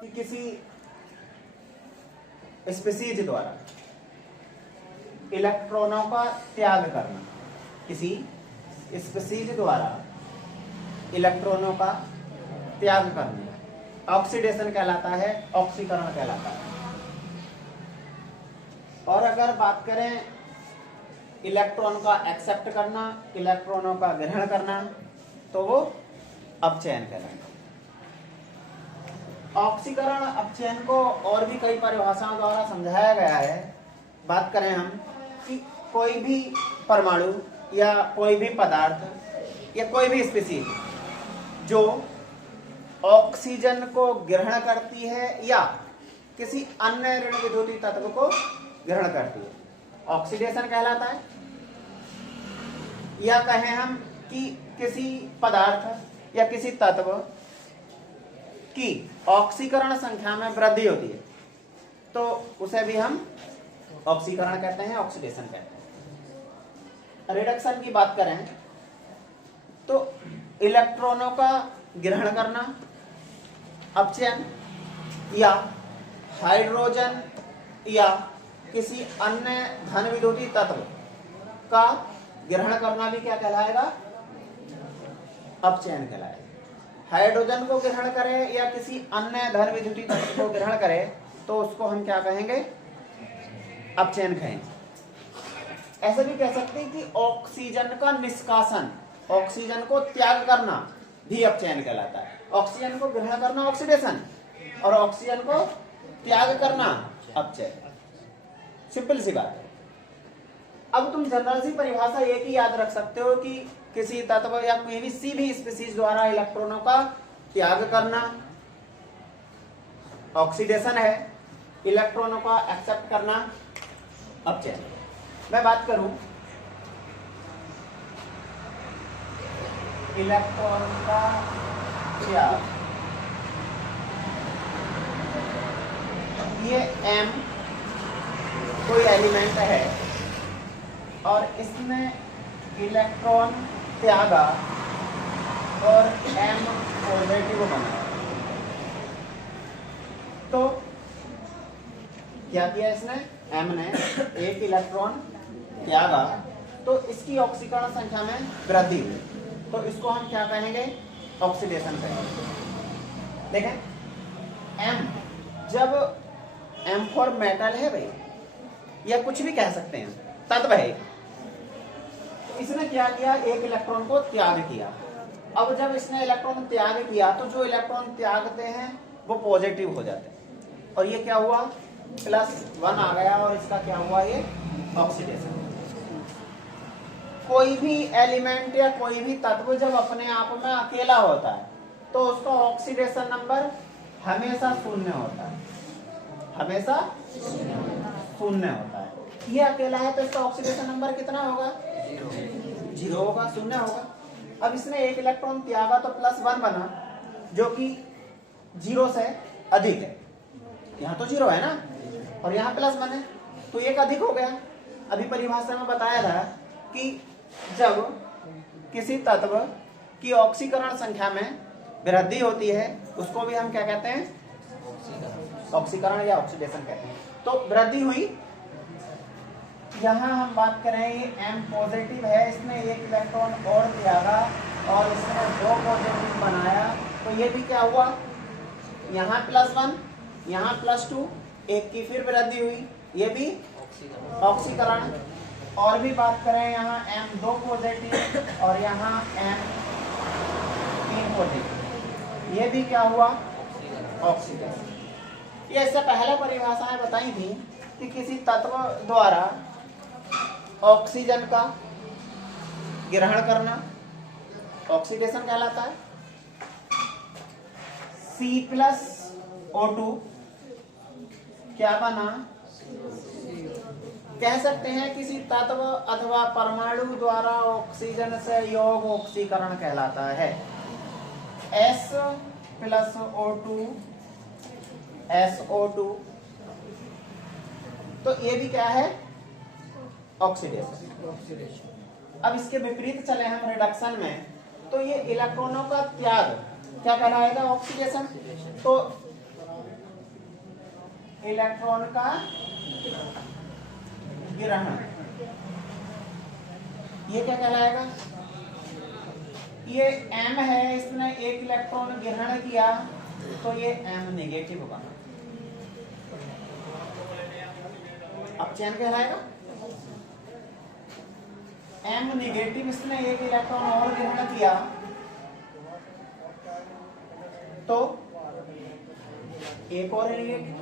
कि किसी स्पीशीज द्वारा इलेक्ट्रॉनों का त्याग करना, किसी स्पीशीज द्वारा इलेक्ट्रॉनों का त्याग करना ऑक्सीडेशन कहलाता है, ऑक्सीकरण कहलाता है। और अगर बात करें इलेक्ट्रॉन का एक्सेप्ट करना, इलेक्ट्रॉनों का ग्रहण करना, तो वो अपचयन कहलाता है। ऑक्सीकरण अपचयन को और भी कई परिभाषाओं द्वारा समझाया गया है। बात करें हम कि कोई भी परमाणु या कोई भी पदार्थ या कोई भी स्पीशीज जो ऑक्सीजन को ग्रहण करती है या किसी अन्य ऋण विद्युतीय तत्व को ग्रहण करती है, ऑक्सीडेशन कहलाता है। या कहें हम कि किसी पदार्थ या किसी तत्व की ऑक्सीकरण संख्या में वृद्धि होती है तो उसे भी हम ऑक्सीकरण कहते हैं, ऑक्सीडेशन कहते हैं। रिडक्शन की बात करें तो इलेक्ट्रॉनों का ग्रहण करना, अपचयन, या हाइड्रोजन या किसी अन्य धन विद्युतीय तत्व का ग्रहण करना भी क्या कहलाएगा? अपचयन कहलाएगा। हाइड्रोजन को ग्रहण करे या किसी अन्य धन विद्युतीय तत्व को ग्रहण करे तो उसको हम क्या कहेंगे? अपचयन कहेंगे। ऐसे भी कह सकते हैं कि ऑक्सीजन का निष्कासन, ऑक्सीजन को त्याग करना भी अपचयन कहलाता है। ऑक्सीजन को ग्रहण करना ऑक्सीडेशन और ऑक्सीजन को त्याग करना अपचयन। सिंपल सी बात है। अब तुम जनरल सी परिभाषा एक ही याद रख सकते हो कि किसी तत्व या किसी भी स्पीशीज द्वारा इलेक्ट्रॉनों का त्याग करना ऑक्सीडेशन है, इलेक्ट्रॉनों का एक्सेप्ट करना अपचयन। मैं बात करूं इलेक्ट्रॉन का त्याग, ये M कोई एलिमेंट है और इसने इलेक्ट्रॉन त्यागा और M पॉजिटिव बना, तो क्या किया इसने? M ने एक इलेक्ट्रॉन त्यागा तो इसकी ऑक्सीकरण संख्या में वृद्धि हुई, तो इसको हम क्या कहेंगे? ऑक्सीडेशन कहेंगे। देखें M जब M फॉर मेटल है भाई, या कुछ भी कह सकते हैं, तत्व है, इसने क्या किया? एक इलेक्ट्रॉन को त्याग किया। अब जब इसने इलेक्ट्रॉन त्याग किया तो जो इलेक्ट्रॉन त्यागते हैं वो पॉजिटिव हो जाते हैं और ये क्या हुआ? +1 आ गया और इसका क्या हुआ? ये ऑक्सीडेशन। कोई भी एलिमेंट या कोई भी तत्व जब अपने आप में अकेला होता है तो उसका ऑक्सीडेशन नंबर हमेशा 0 होता है, हमेशा 0 होता है। ये अकेला है तो इसका ऑक्सीडेशन नंबर कितना होगा? 0 होगा, 0 होगा। अब इसने एक इलेक्ट्रॉन त्यागा तो +1 बना जो कि 0 से अधिक है। यहाँ तो 0 है ना, और यहाँ +1 है तो एक अधिक हो गया। अभी परिभाषा में बताया था कि जब किसी तत्व की ऑक्सीकरण संख्या में वृद्धि होती है उसको भी हम क्या कहते हैं? ऑक्सीकरण या ऑक्सीडेशन कहते हैं। तो वृद्धि हुई। यहाँ हम बात करें ये M पॉजिटिव है, इसने एक इलेक्ट्रॉन और त्यागा और इसने 2 पॉजिटिव बनाया, तो ये भी क्या हुआ? यहाँ +1, यहाँ +2, एक की फिर वृद्धि हुई, ये भी ऑक्सीकरण। और भी बात करें यहाँ M 2 पॉजिटिव और यहाँ M 3 पॉजिटिव, ये भी क्या हुआ? ऑक्सीडेशन। ये इससे पहले परिभाषाएं बताई थी कि किसी तत्व द्वारा ऑक्सीजन का ग्रहण करना ऑक्सीडेशन कहलाता है। C+O2 क्या बना? कह सकते हैं किसी तत्व अथवा परमाणु द्वारा ऑक्सीजन से यौग ऑक्सीकरण कहलाता है। S+O2 SO2, तो ये भी क्या है? ऑक्सीडेशन। अब इसके विपरीत चले हम रिडक्शन में, तो ये इलेक्ट्रॉनों का त्याग क्या कहलाएगा? ऑक्सीडेशन। तो इलेक्ट्रॉन का ग्रहण, ये क्या कहलाएगा? ये M है, इसने एक इलेक्ट्रॉन ग्रहण किया तो ये M नेगेटिव होगा, अपचयन कहलाएगा। M नेगेटिव, इसने एक इलेक्ट्रॉन और ग्रहण किया तो एक और नेगेटिव,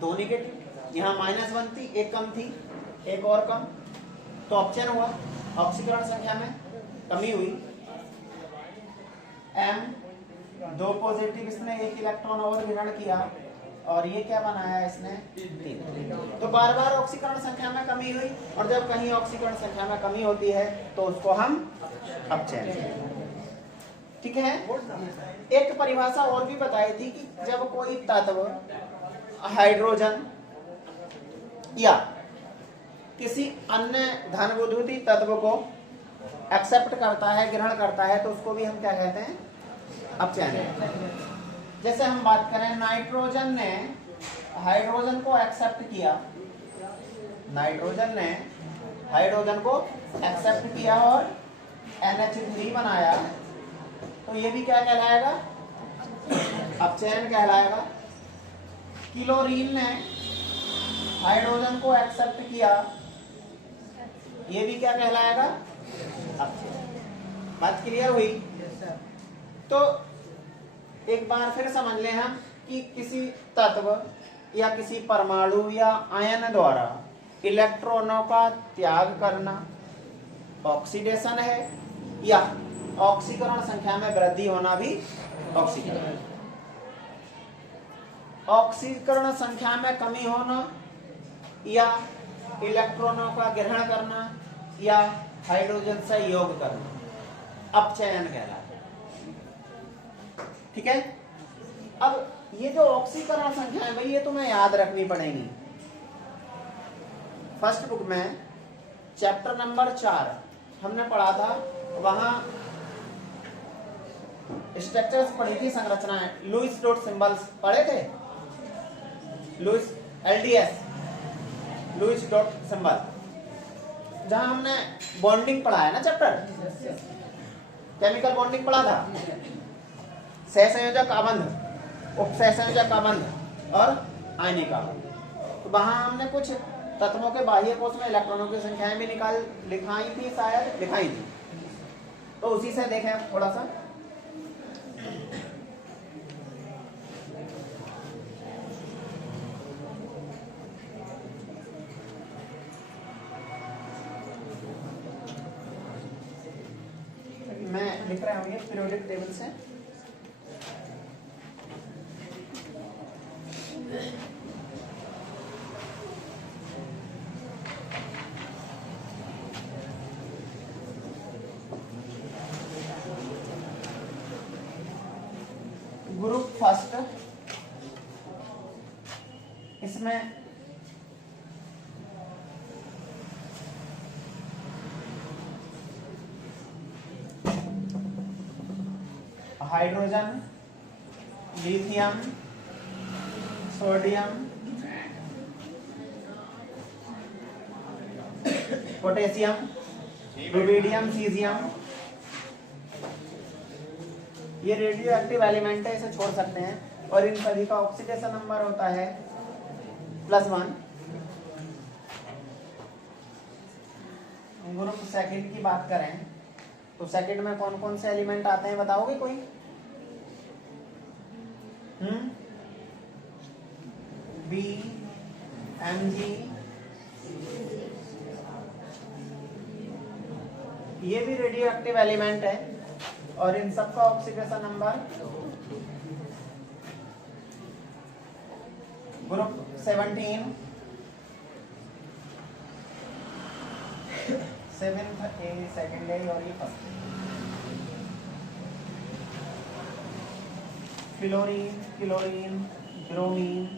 दो नेगेटिव, यहाँ -1 थी, एक कम थी, एक और कम, तो अपचयन हुआ, ऑक्सीकरण संख्या में कमी हुई। M दो पॉजिटिव, इसने एक इलेक्ट्रॉन और ग्रहण किया और ये क्या बनाया इसने? 3। तो बार बार ऑक्सीकरण संख्या में कमी हुई, और जब कहीं ऑक्सीकरण संख्या में कमी होती है तो उसको हम अपचयन, ठीक है। एक परिभाषा और भी बताई थी कि जब कोई तत्व हाइड्रोजन या किसी अन्य धन विद्युतीय तत्व को एक्सेप्ट करता है, ग्रहण करता है, तो उसको भी हम क्या कहते हैं? अपचयन। जैसे हम बात करें, नाइट्रोजन ने हाइड्रोजन को एक्सेप्ट किया, नाइट्रोजन ने हाइड्रोजन को एक्सेप्ट किया और NH3 बनाया, तो ये भी क्या कहलाएगा? अपचयन कहलाएगा। क्लोरीन ने हाइड्रोजन को एक्सेप्ट किया, ये भी क्या कहलाएगा? अपचयन। बात क्लियर हुई? तो एक बार फिर समझ लें हम कि किसी तत्व या किसी परमाणु या आयन द्वारा इलेक्ट्रॉनों का त्याग करना ऑक्सीडेशन है, या ऑक्सीकरण संख्या में वृद्धि होना भी ऑक्सीकरण। ऑक्सीकरण संख्या में कमी होना या इलेक्ट्रॉनों का ग्रहण करना या हाइड्रोजन से योग करना अपचयन कहलाता है, ठीक है। अब ये जो ऑक्सीकरण संख्या है भाई, ये तुम्हें याद रखनी पड़ेगी। फर्स्ट बुक में चैप्टर नंबर 4 हमने पढ़ा था, वहां स्ट्रक्चर्स पढ़ी थी, संरचनाएं, लुईस डॉट सिंबल्स पढ़े थे, Lewis LDS, Lewis dot symbol, जहां हमने बॉन्डिंग पढ़ा है ना चैप्टर, केमिकल बॉन्डिंग पढ़ा था, सहसंयोजक आबंध, उपसहसंयोजक आबंध और आयनिक आबंध। तो वहां हमने कुछ तत्वों के बाह्य कोश में इलेक्ट्रॉनों की संख्याएं भी लिखाई थी, शायद लिखाई थी, तो उसी से देखें थोड़ा सा। मैं लिख रहा हूँ ये पीरियोडिक टेबल से। ग्रुप फर्स्ट, इसमें hydrogen, lithium, sodium, potassium, rubidium, caesium, ये रेडियो एक्टिव एलिमेंट है, इसे छोड़ सकते हैं, और इन सभी का ऑक्सीडेशन नंबर होता है +1। ग्रुप सेकंड की बात करें तो सेकंड में कौन कौन से एलिमेंट आते हैं, बताओगे कोई? B, Mg, ये भी रेडियो एक्टिव एलिमेंट है, और इन सब का oxidation number group 17, 7th A, 2nd A और ये first. Fluorine, chlorine, bromine,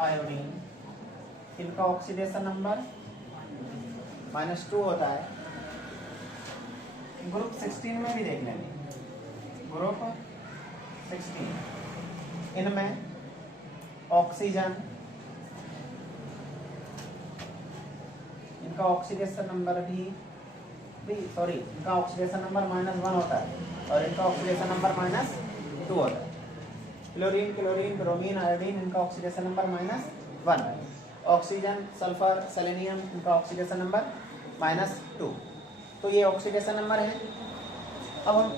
iodine, इनका ऑक्सीडेशन नंबर -2 होता है। ग्रुप 16 में भी देख लेंगे, ग्रुप 16 इनमें ऑक्सीजन, इनका ऑक्सीडेशन नंबर भी सॉरी इनका ऑक्सीडेशन नंबर -1 होता है और इनका ऑक्सीडेशन नंबर -2 होता है। क्लोरीन, क्लोरीन, ब्रोमीन, आयोडीन, इनका ऑक्सीडेशन नंबर -1 है। ऑक्सीजन, सल्फर, सेलेनियम, इनका ऑक्सीडेशन नंबर -2। तो ये ऑक्सीडेशन नंबर है। अब हम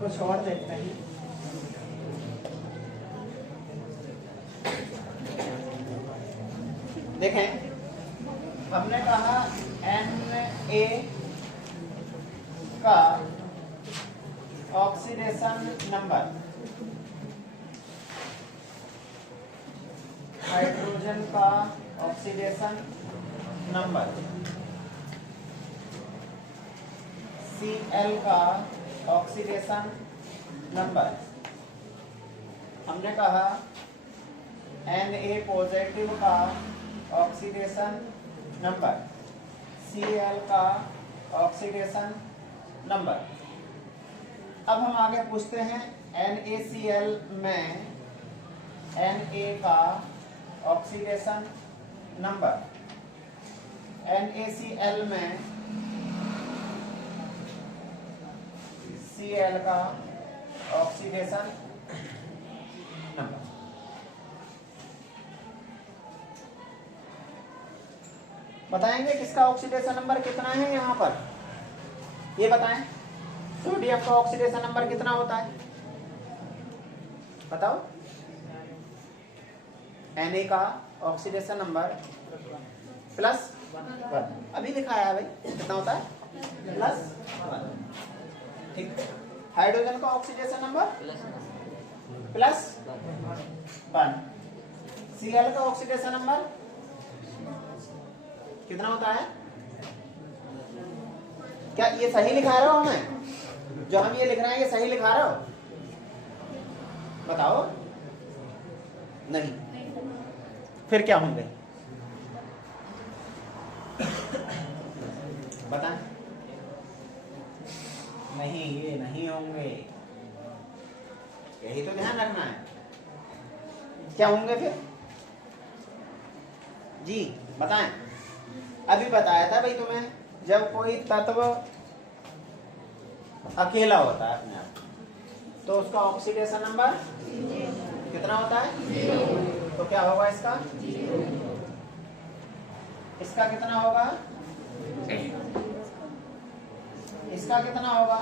कुछ और देखते हैं। देखें, हमने कहा Na का ऑक्सीडेशन नंबर, हाइड्रोजन का ऑक्सीडेशन नंबर, Cl का ऑक्सीडेशन नंबर, हमने कहा Na पॉजिटिव का ऑक्सीडेशन नंबर, Cl का ऑक्सीडेशन नंबर। अब हम आगे पूछते हैं NaCl में Na का ऑक्सीडेशन नंबर, NaCl में Cl का ऑक्सीडेशन नंबर। बताएंगे किसका ऑक्सीडेशन नंबर कितना है यहाँ पर, ये बताएं। सोडियम का ऑक्सीडेशन नंबर कितना होता है बताओ। Na का ऑक्सीडेशन नंबर +1, अभी लिखा है भाई, कितना होता है +1, ठीक। हाइड्रोजन का ऑक्सीडेशन नंबर +1, Cl का ऑक्सीडेशन नंबर कितना होता है? क्या ये सही लिखा रहे हो? हमें जो हम ये लिख रहे हैं ये सही लिखा रहे हो? बताओ। नहीं, फिर क्या होंगे बताएं। नहीं, ये नहीं होंगे, यही तो ध्यान रखना है। क्या होंगे फिर जी बताएं। अभी बताया था भाई तुम्हें, जब कोई तत्व अकेला होता है अपने आप तो उसका ऑक्सीडेशन नंबर कितना होता है? तो क्या होगा इसका? इसका कितना होगा? इसका कितना होगा?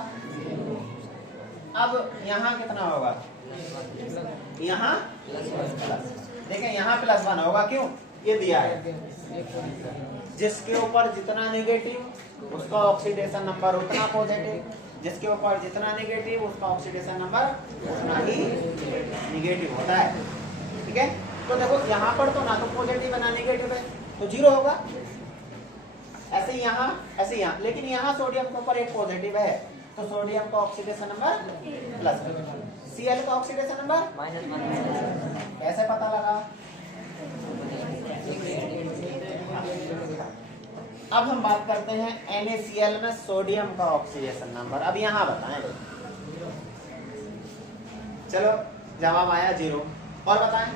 अब यहाँ कितना होगा? यहाँ देखें, यहाँ +1 होगा। क्यों? ये दिया है, जिसके ऊपर जितना नेगेटिव उसका ऑक्सीडेशन नंबर उतना पॉजिटिव, जिसके ऊपर जितना नेगेटिव उसका ऑक्सीडेशन नंबर उतना ही नेगेटिव होता है। ठीक है, तो देखो यहाँ पर तो ना तो पॉजिटिव है ना नेगेटिव है, तो 0 होगा। ऐसे यहाँ, ऐसे यहाँ, लेकिन यहाँ सोडियम के ऊपर एक पॉजिटिव है तो सोडियम का ऑक्सीडेशन नंबर +1, Cl का ऑक्सीडेशन नंबर -1। कैसे पता लगा? अब हम बात करते हैं NaCl में सोडियम का ऑक्सीडेशन नंबर। अब यहाँ बताएं, चलो जवाब आया 0। और बताएं,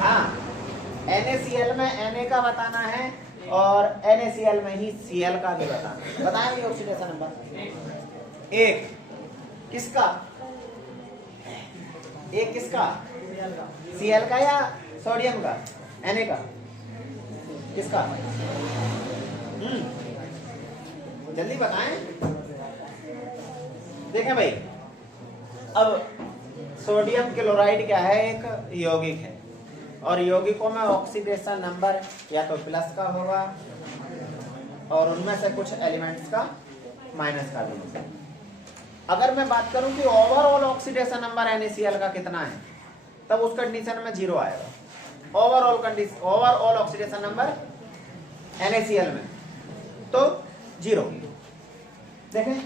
हाँ NaCl में Na का बताना है और NaCl में ही Cl का भी बताना है। बताएं ये ऑक्सीडेशन नंबर। एक किसका? एक किसका? Cl का या सोडियम का? Na का? किसका? जल्दी बताएं। देखें भाई, अब सोडियम क्लोराइड क्या है? एक यौगिक है और यौगिकों में ऑक्सीडेशन नंबर या तो प्लस का होगा और उनमें से कुछ एलिमेंट्स का माइनस का भी होगा। अगर मैं बात करूं कि ओवरऑल ऑक्सीडेशन नंबर NaCl का कितना है, तब उस कंडीशन में 0 आएगा। ओवरऑल ऑक्सीडेशन नंबर NaCl में तो 0। देखें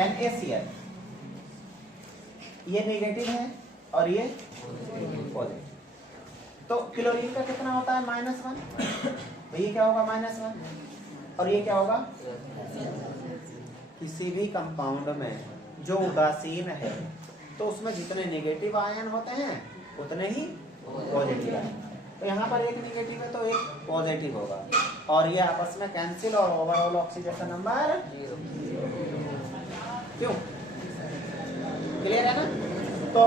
NaCl ये नेगेटिव है और ये पॉजिटिव, तो क्लोरीन का कितना होता है? -1। तो ये क्या होगा? -1। और ये क्या होगा? किसी भी कंपाउंड में जो उदासीन है तो उसमें जितने नेगेटिव आयन होते हैं उतने ही पॉजिटिव आयन। तो यहाँ पर एक नेगेटिव है तो एक पॉजिटिव होगा और ये आपस में कैंसिल और ओवरऑल ऑक्सीडेशन नंबर क्यों? क्लियर है ना? तो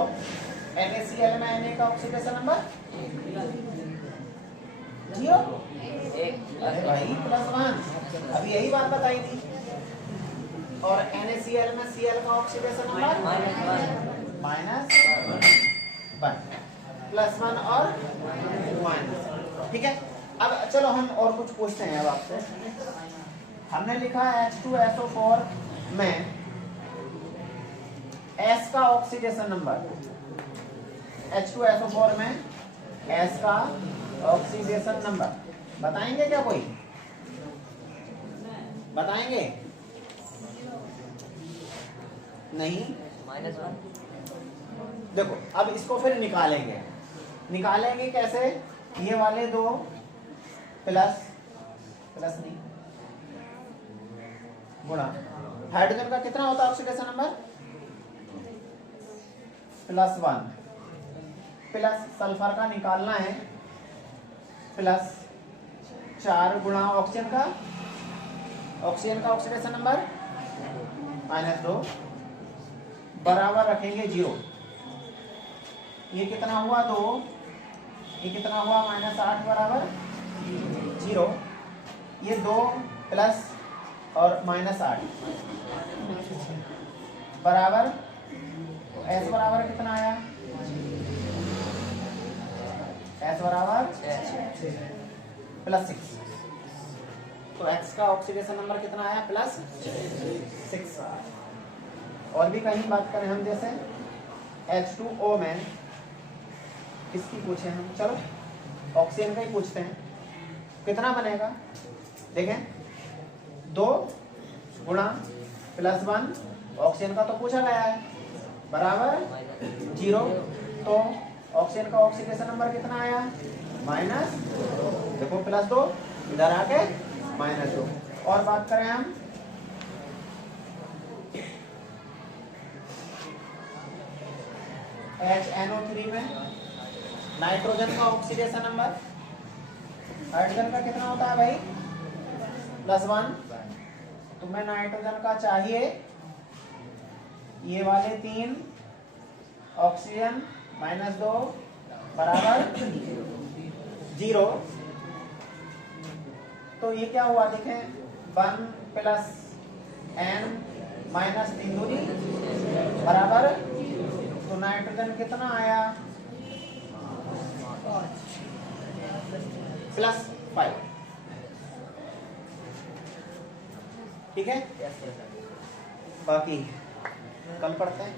NaCl में Na का ऑक्सीडेशन नंबर 0। अरे भाई +1 अभी यही बात बताई थी। और NaCl में Cl का ऑक्सीडेशन नंबर -1 +1 और -। ठीक है, अब चलो हम और कुछ पूछते हैं अब आपसे। हमने लिखा H2SO4 में S का ऑक्सीडेशन नंबर, H2SO4 में S का ऑक्सीडेशन नंबर बताएंगे क्या? कोई बताएंगे? नहीं? -1। देखो अब इसको फिर निकालेंगे। निकालेंगे कैसे? ये वाले दो प्लस नहीं गुणा हाइड्रोजन का कितना होता है ऑक्सीडेशन नंबर? +1 प्लस सल्फर का निकालना है +4 गुणा ऑक्सीजन का ऑक्सीडेशन नंबर -2 बराबर रखेंगे 0। ये कितना हुआ 2, ये कितना हुआ -8 बराबर 0। ये 2 प्लस और -8 बराबर S बराबर कितना आया? S बराबर +6। तो X का ऑक्सीडेशन नंबर कितना आया? +6। और भी कहीं बात करें हम, जैसे H2O में इसकी पूछे हम, चलो ऑक्सीजन का ही पूछते हैं। कितना बनेगा? देखें 2 गुणा +1 ऑक्सीजन का तो पूछा गया है बराबर 0। तो ऑक्सीजन का ऑक्सीडेशन नंबर कितना आया? देखो +2 इधर आके -2। और बात करें हम HNO3 में नाइट्रोजन का ऑक्सीडेशन नंबर, हाइड्रोजन का कितना होता है भाई? +1। तुम्हें नाइट्रोजन का चाहिए ये वाले 3 ऑक्सीजन -2 बराबर 0। तो ये क्या हुआ देखें, 1 + n -3 दूनी बराबर, तो नाइट्रोजन कितना आया? +5। ठीक है, बाकी कल पढ़ते हैं।